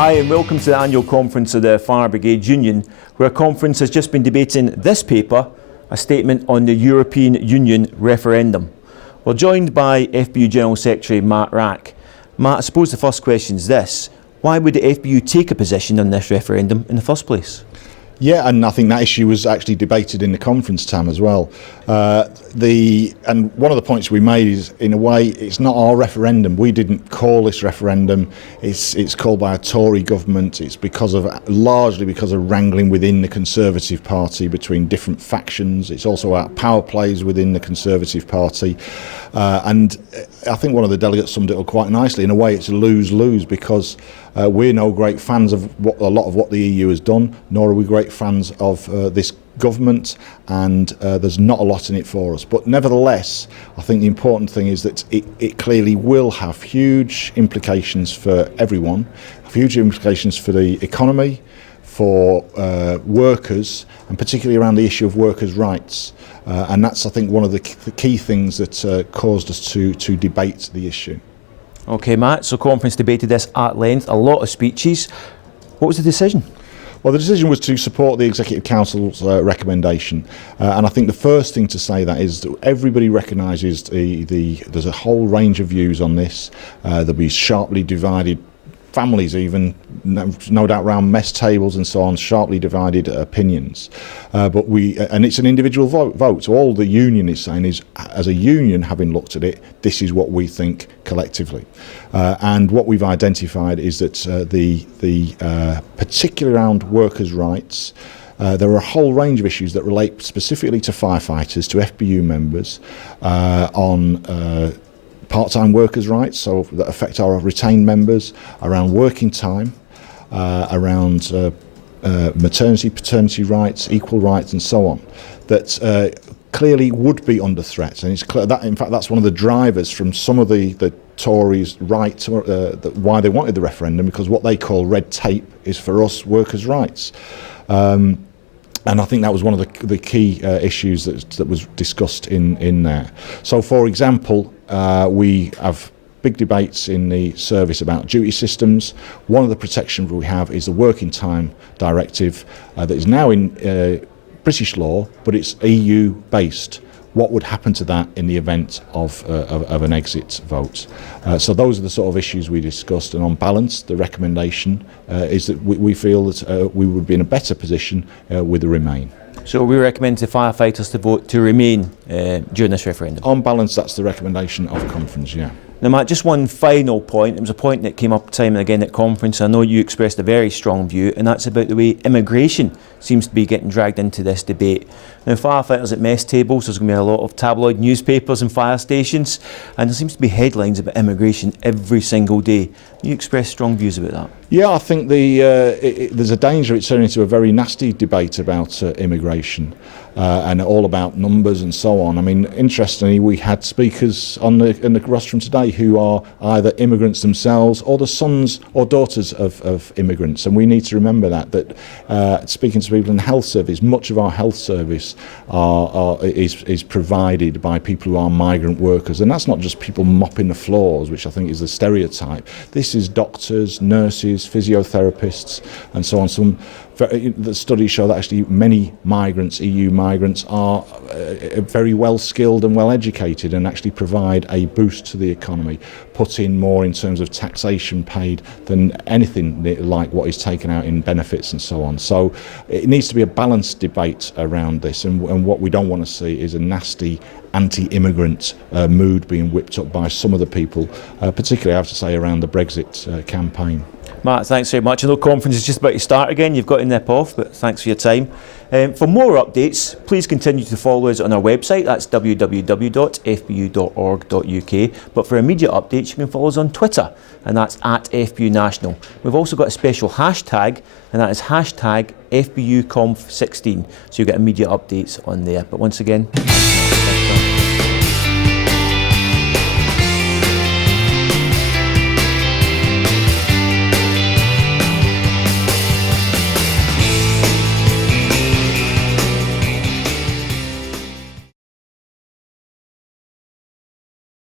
Hi and welcome to the annual conference of the Fire Brigades Union, where a conference has just been debating this paper, a statement on the European Union referendum. We're joined by FBU General Secretary Matt Wrack. Matt, I suppose the first question is this: why would the FBU take a position on this referendum in the first place? Yeah, and I think that issue was actually debated in the conference, Tam, as well. And one of the points we made is, in a way, it's not our referendum. We didn't call this referendum. It's called by a Tory government. It's largely because of wrangling within the Conservative Party between different factions. It's also about power plays within the Conservative Party. And I think one of the delegates summed it up quite nicely. In a way, it's a lose-lose, because we're no great fans of a lot of what the EU has done, nor are we great fans of this government, and there's not a lot in it for us. But nevertheless, I think the important thing is that it clearly will have huge implications for everyone, huge implications for the economy, for workers, and particularly around the issue of workers' rights. And that's, I think, one of the key things that caused us to debate the issue. OK, Matt, so conference debated this at length, a lot of speeches. What was the decision? Well, the decision was to support the Executive Council's recommendation, and I think the first thing to say that is that everybody recognises there's a whole range of views on this. There'll be sharply divided families, even no doubt around mess tables and so on, sharply divided opinions. And it's an individual vote. So all the union is saying is, as a union, having looked at it, this is what we think collectively. And what we've identified is that particularly around workers' rights, there are a whole range of issues that relate specifically to firefighters, to FBU members, on part-time workers' rights, so that affect our retained members, around working time, around maternity, paternity rights, equal rights, and so on, that clearly would be under threat. And it's clear that, in fact, that's one of the drivers from some of the Tories' right, why they wanted the referendum, because what they call red tape is, for us, workers' rights. And I think that was one of the key issues that was discussed in there. So, for example, we have big debates in the service about duty systems. One of the protections we have is the Working Time Directive that is now in British law, but it's EU-based. What would happen to that in the event of an exit vote? So those are the sort of issues we discussed, and on balance, the recommendation is that we feel that we would be in a better position with the Remain. So we recommend to firefighters to vote to Remain during this referendum? On balance, that's the recommendation of conference, yeah. Now, Matt, just one final point. It was a point that came up time and again at conference. I know you expressed a very strong view, and that's about the way immigration seems to be getting dragged into this debate. Now, firefighters at mess tables, there's going to be a lot of tabloid newspapers and fire stations, and there seems to be headlines about immigration every single day. You express strong views about that? Yeah, I think there's a danger of it turning into a very nasty debate about immigration and all about numbers and so on. I mean, interestingly, we had speakers in the rostrum today who are either immigrants themselves or the sons or daughters of immigrants, and we need to remember that speaking to people in the health service, much of our health service is provided by people who are migrant workers, and that's not just people mopping the floors, which I think is the stereotype. This is doctors, nurses, physiotherapists, and so on. The studies show that actually many migrants, EU migrants, are very well skilled and well educated, and actually provide a boost to the economy, put in more in terms of taxation paid than anything like what is taken out in benefits and so on. So it needs to be a balanced debate around this, and what we don't want to see is a nasty anti-immigrant mood being whipped up by some of the people, particularly I have to say around the Brexit campaign. Matt, thanks very much. I know conference is just about to start again. You've got to nip off, but thanks for your time. For more updates, please continue to follow us on our website. That's www.fbu.org.uk. But for immediate updates, you can follow us on Twitter, and that's @FBU National. We've also got a special hashtag, and that is hashtag FBUConf16. So you get immediate updates on there. But once again,